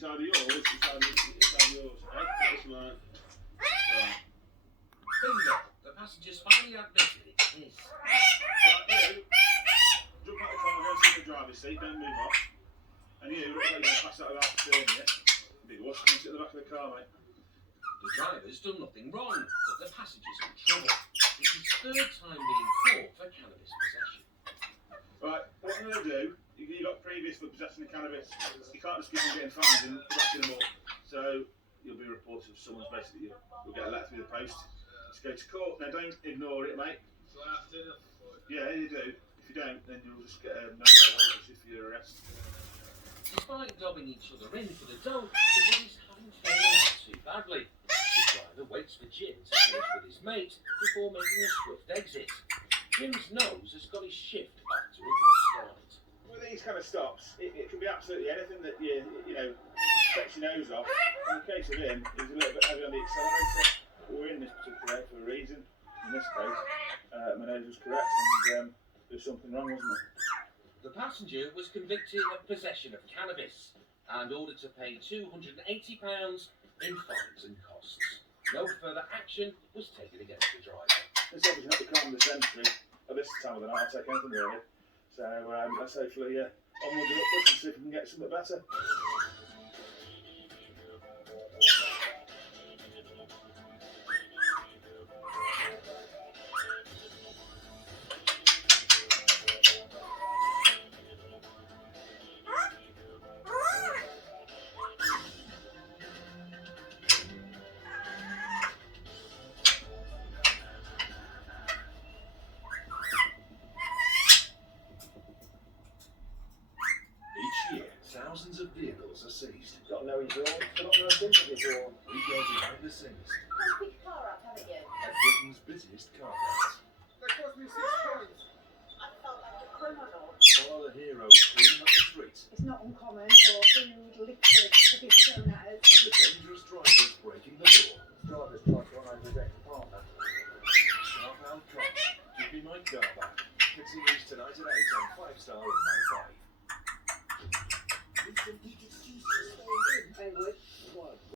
It's either yours, it's either yours. Right? This one. Right. Bingo! The passenger's finally admitted it is. Right, you. Jump out the car, go sit in the driver's seat, don't move off. And you, look like you're going to pass out about turn here. Big wash, come sit in the back of the car, mate. The driver's done nothing wrong, but the passenger's in trouble. It's his third time being caught for cannabis possession. Right, what I'm going to do, you got previous for possessing the cannabis. You can't just keep on getting fined and racking them up. So you'll be reported if someone's basically, you'll get a letter through the post. Just go to court. Now don't ignore it, mate. So I have to do that? Yeah, you do. If you don't, then you'll just get a no bail warrant if you're arrested. Despite dobbing each other in for the dope, the buddies haven't fallen out too badly. The driver waits for Jim to finish with his mate before making a swift exit. Jim's nose has got his shift back to a good start. With these kind of stops, it can be absolutely anything that you know sets your nose off. In the case of him, he was a little bit heavy on the accelerator. But we're in this particular area for a reason. In this case, my nose was correct and there's something wrong, wasn't there? The passenger was convicted of possession of cannabis and ordered to pay £280 in fines and costs. No further action was taken against the driver. This obviously not the crime of the century. At this time of the night, I'll take anything really. So let's hopefully onwards and upwards and see if we can get something better. Thousands of vehicles are seized. Got to know he's wrong. Got to know sympathy for him. We go behind the scenes Pick a car up, haven't you? at Britain's busiest car parks. That cost me £6. I felt like a criminal. Follow the heroes cleaning up the streets It's not uncommon for food, liquid to be thrown at us. and the dangerous drivers breaking the law. Drivers try to run over his ex-partner. Sharp-out cops, give me my car back. Fixing news tonight at 8 on 5-Star and My 5. They would.